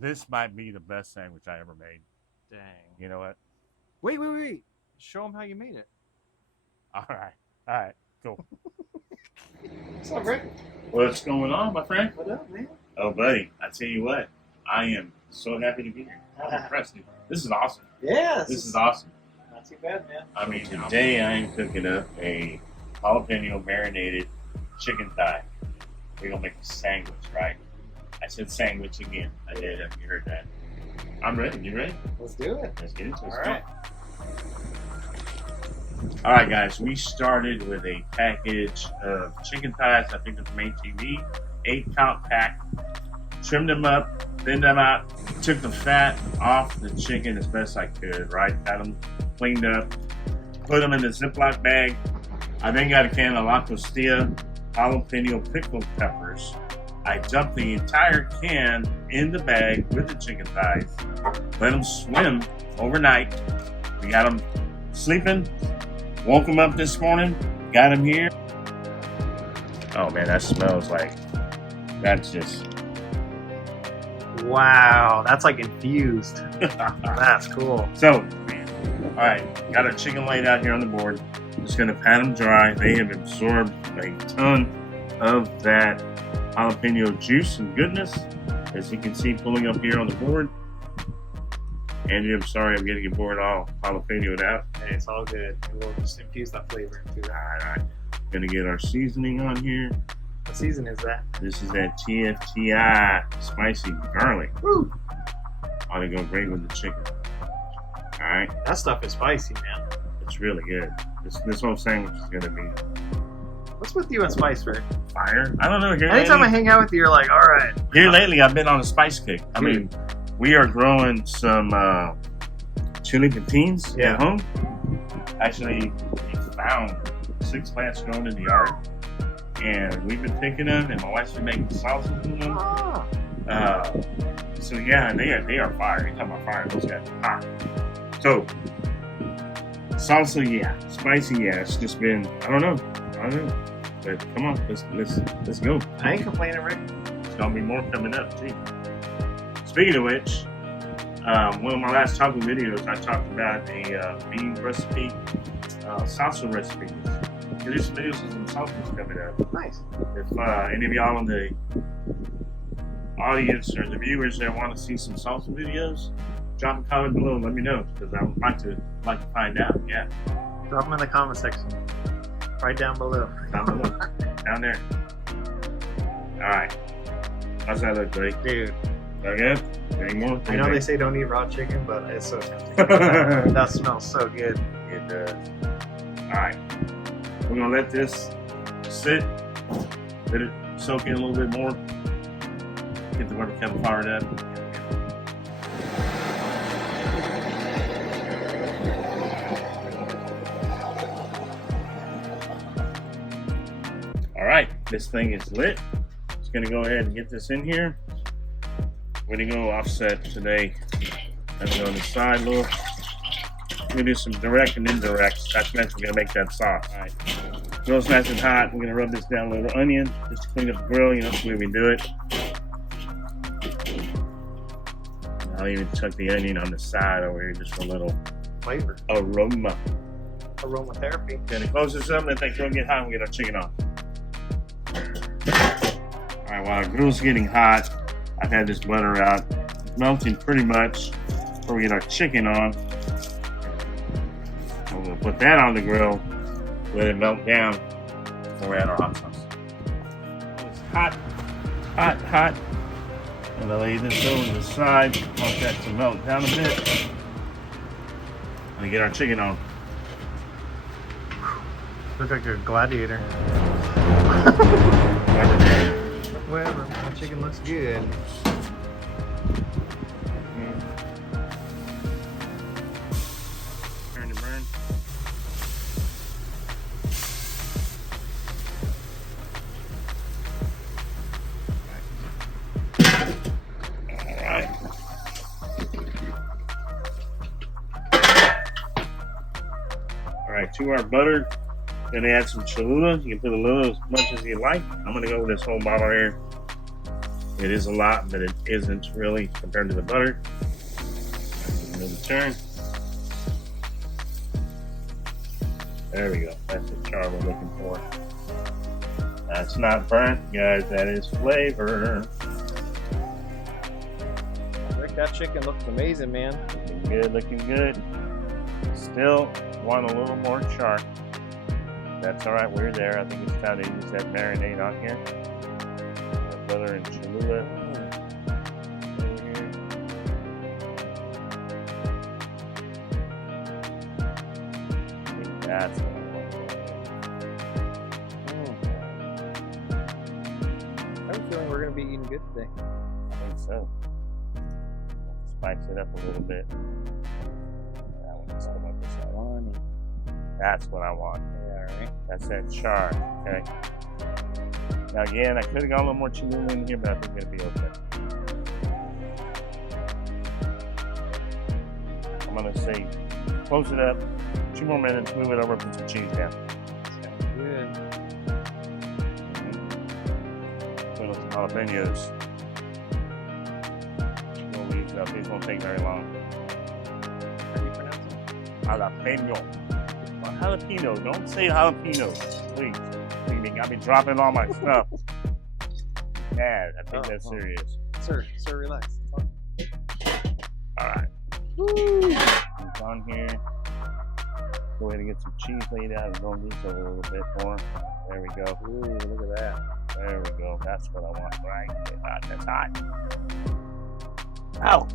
This might be the best sandwich I ever made. Dang. You know what? Wait. Show them how you made it. All right, cool. What's up, Rick? What's going on, my friend? What up, man? Oh, buddy, I tell you what, I am so happy to be here. I'm impressed. Dude. This is awesome. Yeah. This is awesome. Not too bad, man. I mean, today I am cooking up a jalapeno marinated chicken thigh. We're gonna make a sandwich, right? I said sandwich again. I did. You heard that. I'm ready. You ready? Let's do it. Let's get into it. All right. All right, guys. We started with a package of chicken thighs. I think it's from ATV. 8-count pack. Trimmed them up, thinned them out. Took the fat off the chicken as best I could. Right, got them cleaned up. Put them in the Ziploc bag. I then got a can of La Costilla jalapeno pickled peppers. I dumped the entire can in the bag with the chicken thighs. Let them swim overnight. We got them sleeping. Woke them up this morning. Got them here. Oh man, that smells like, that's just. Wow, that's like infused. That's cool. So, all right, got our chicken laid out here on the board. Just gonna pat them dry. They have absorbed a ton of that jalapeno juice and goodness, as you can see pulling up here on the board. Andy, I'm sorry, I'm getting your board all jalapenoed out. Hey, it's all good. We'll just infuse that flavor into it. All right. Gonna get our seasoning on here. What season is that? This is that TFTI spicy garlic. Woo! Ought to go great with the chicken. All right, That stuff is spicy, man. it's really good. This whole sandwich is gonna be What's with you and spice, Rick? fire. I don't know. Anytime I hang out with you, you're like, all right. Here lately, I've been on a spice kick. I mean, we are growing some chili patines at home. Actually, we found 6 plants growing in the yard, and we've been picking them, and my wife's been making salsa with them. Ah. So yeah, they are fire. You talking about fire? Those guys are hot. So salsa, yeah. Spicy, yeah. It's just been, I don't know. But come on, let's go. I ain't complaining, Rick. There's gonna be more coming up too. Speaking of which, one of my last taco videos, I talked about a bean recipe, salsa recipes. There's some videos of some salsas coming up. Nice. If any of y'all in the audience or the viewers that want to see some salsa videos, drop a comment below and let me know, because I would like to find out. Yeah, Drop them in the comment section. Right down below. down below, down there. All right, how's that look, buddy? Dude, Okay, any more? I know they say don't eat raw chicken, but it's so tempting. That smells so good. It does. All right, we're gonna let this sit, let it soak in a little bit more. Get the water kettle fired up. All right, this thing is lit. Just gonna go ahead and get this in here. We're gonna go offset today. I'm going on the side a little. We're gonna do some direct and indirect. That's meant we're gonna make that sauce. All right, grill's nice and hot. We're gonna rub this down with a little onion just to clean up the grill. You know, that's the way we do it. I'll even chuck the onion on the side over here just for a little Flavor. aroma. Aromatherapy. Gonna close this up, let that grill get hot, and we get our chicken on. Alright, while our grill's getting hot, I've had this butter out. It's melting pretty much before we get our chicken on. I'm gonna put that on the grill, let it melt down before we add our hot sauce. It's hot, hot, hot. I'm gonna lay this over to the side, want that to melt down a bit. And get our chicken on. Look like a gladiator. Whatever, my chicken looks good. Turn to burn. Alright. Alright, to our butter, gonna add some Cholula. You can put a little as much as you like. I'm gonna go with this whole bottle here. It is a lot, but it isn't really compared to the butter. Another turn. There we go. That's the char we're looking for. That's not burnt, guys. That is flavor. Rick, that chicken looks amazing, man. Looking good, looking good. Still want a little more char. That's alright, we're there. I think it's time to use that marinade on here. My brother in Cholula. Over here. I think that's what I want. I have a feeling we're going to be eating good today. I think so. Spice it up a little bit. That one's so much this one. That's what I want. Yeah, right. That's that char. Okay. Now again, I could have got a little more Cholula in here, but I think it'll be okay. I'm gonna say, close it up. 2 more minutes. Move it over. Put some cheese down. Sounds good. Put some jalapeños. We'll leave it up. These won't take very long. How do you pronounce it? Jalapeno. Jalapeno. Don't say jalapeno, please. You got me dropping all my stuff. Mad. I think that's serious. Sir, relax. Alright. It's on here. Go ahead and get some cheese laid out and roll these over a little bit more. There we go. Ooh, look at that. There we go. That's what I want. Right. That's hot. Ow.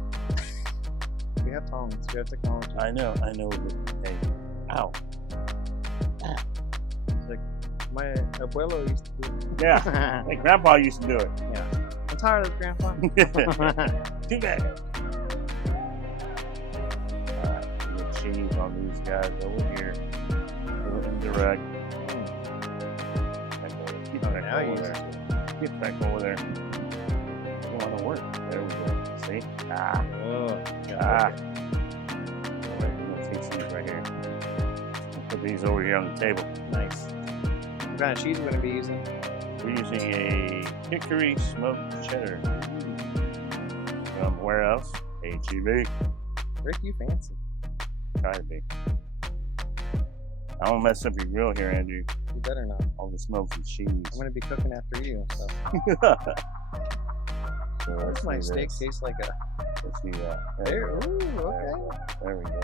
We have tongs. We have technology. I know. Hey. Ow. It's like my abuelo used to do it. Yeah. Hey, Grandpa used to do it. Yeah. I'm tired of Grandpa. Too bad. Alright, cheese on these guys over here. A little indirect. Now you Get back over there. It don't want to work. There we go. See? Ah. Oh. Ah. I'm going to take these right here. Put these over here on the table. Nice. What kind of cheese are we going to be using? We're using a hickory smoked cheddar. From where else? H-E-B. Rick, you fancy. Try to be. I don't mess up your grill here, Andrew. You better not. All the smokes and cheese. I'm going to be cooking after you. So. So What's my steak taste like a... Let's see that. There. Ooh, okay. There we go.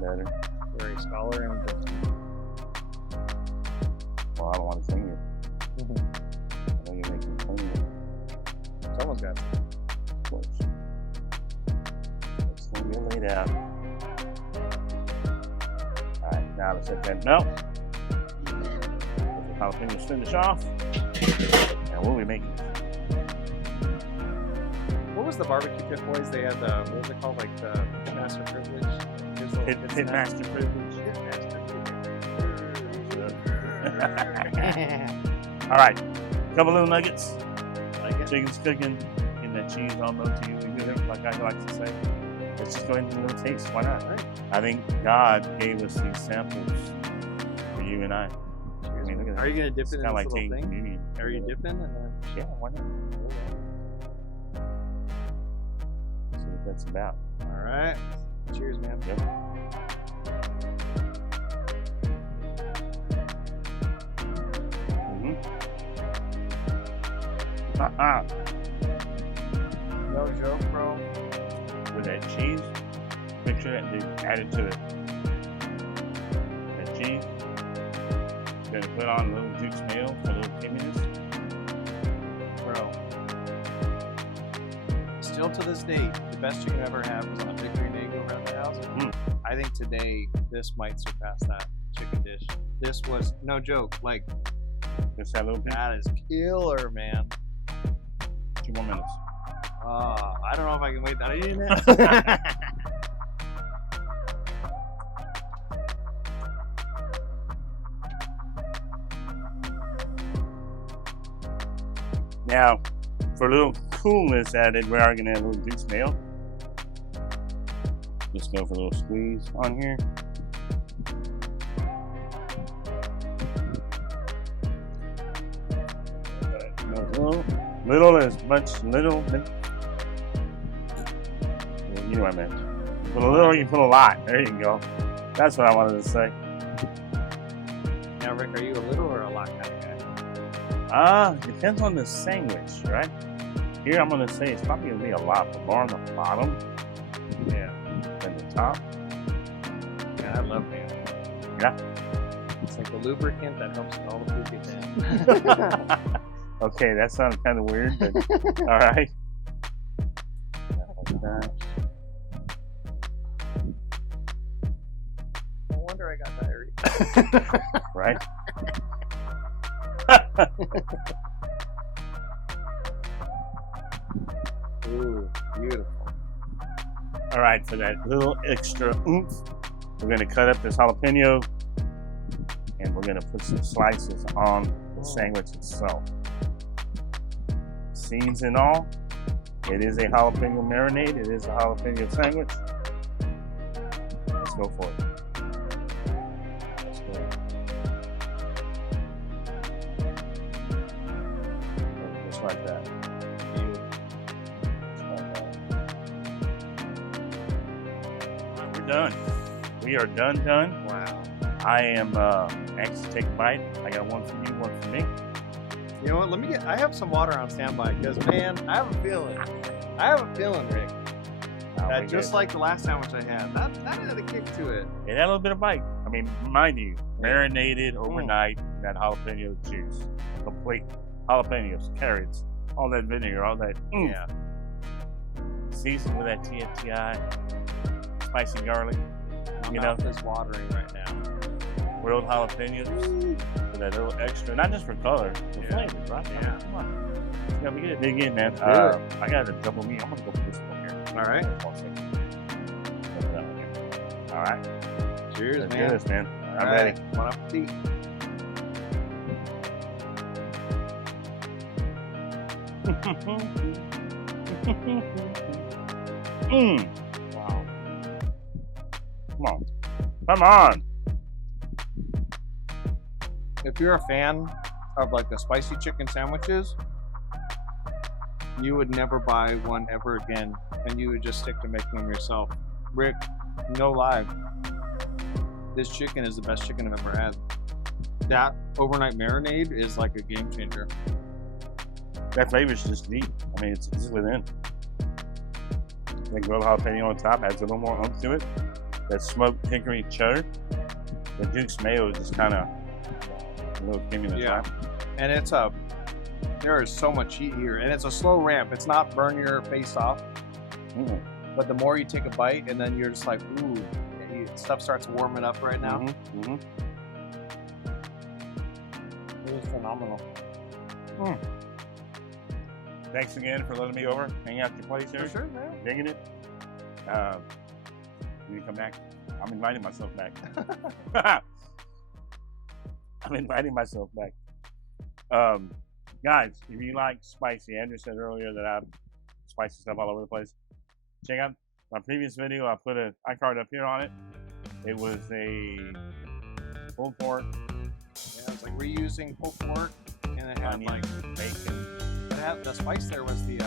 Better. You're a scholar in this. Well, I don't want to clean it. I know you're making it clean it. Someone's got some. Of course. It's going to be laid out. Alright, now let's let that melt. Let the jalapenos finish off. Now what are we making? What was the barbecue pit boys? They had the, what was it called? Like the Master Privilege? Pit Master Privilege. Alright, couple little nuggets. Like it. Chicken's cooking. Getting that cheese all over to you. We do it, like I like to say. Let's just go ahead and do a little taste. Why not? Right. I think God gave us these samples for you and I. I mean, look at that. Are you going to dip It's it in kind of this like little taking thing? communion. Are you dipping? And then... Yeah, why not? See what that's about. All right. Cheers, man. Yep. No joke, bro. With that cheese, make sure that they added to it. That cheese. You're gonna put on a little Duke's Mayo for a little creaminess. Bro. Still to this date, the best chicken I've ever had was on a hickory mango around the house. I think today, this might surpass that chicken dish. This was, no joke, like, Just that little bit. that is killer, man. 2 more minutes. I don't know if I can wait that in. Now, for a little coolness added, we are going to add a little Duke's Mayo. Just go for a little squeeze on here. Little is much little. You know what I meant. You put a little, you put a lot. There you go. That's what I wanted to say. Now, Rick, are you a little or a lot kind of guy? Depends on the sandwich, right? Here I'm gonna say it's probably gonna be a lot, but more on the bottom, Yeah. than the top. Yeah, I love mayo. Yeah. It's like the lubricant that helps all the food get in. Okay, that sounds kind of weird, but all right. No wonder I got diarrhea. Right. Ooh, beautiful. All right, for that little extra oomph, we're gonna cut up this jalapeno, and we're gonna put some slices on the sandwich itself. Seeds and all, it is a jalapeno marinade. It is a jalapeno sandwich. Let's go for it. Let's go. Just like that. We're done. We are done. Wow. I am anxious to take a bite. I got one for you, one for me. You know what? I have some water on standby because, man, I have a feeling, Rick, that just like the last sandwich I had, that had a kick to it. It had a little bit of bite. I mean, mind you, marinated overnight, that jalapeno juice, complete jalapenos, carrots, all that vinegar, all that. Yeah. Seasoned with that TFTI, spicy garlic. My You mouth know, is watering right now. grilled jalapenos with that little extra, not just for color, for flavor, right? Yeah. Come on. Yeah, we gotta dig in, man. Do I got a double meat. I'm gonna go for this one here. All right. All right. Cheers, Let's man. do this, man. All I'm right. ready. Bon appetit. Wow. Come on. If you're a fan of like the spicy chicken sandwiches, you would never buy one ever again, and you would just stick to making them yourself. Rick, no lie, this chicken is the best chicken I've ever had. That overnight marinade is like a game changer. That flavor's just deep. I mean, it's within. The grilled jalapeno on top adds a little more oomph to it. That smoked hickory cheddar. The Duke's mayo is just kind of a little creamy in the top. And it's there is so much heat here, and it's a slow ramp. It's not burn your face off, but the more you take a bite, and then you're just like, ooh, stuff starts warming up right now. It was phenomenal. Thanks again for letting me over, hang out at your place here. For sure, man. Digging it. When you come back, I'm inviting myself back. I'm inviting myself back. Guys, if you like spicy, Andrew said earlier that I have spicy stuff all over the place. Check out my previous video. I put an iCard up here on it. It was a pulled pork. Yeah, it's like reusing pulled pork, and it had onion, like bacon. the spice there was the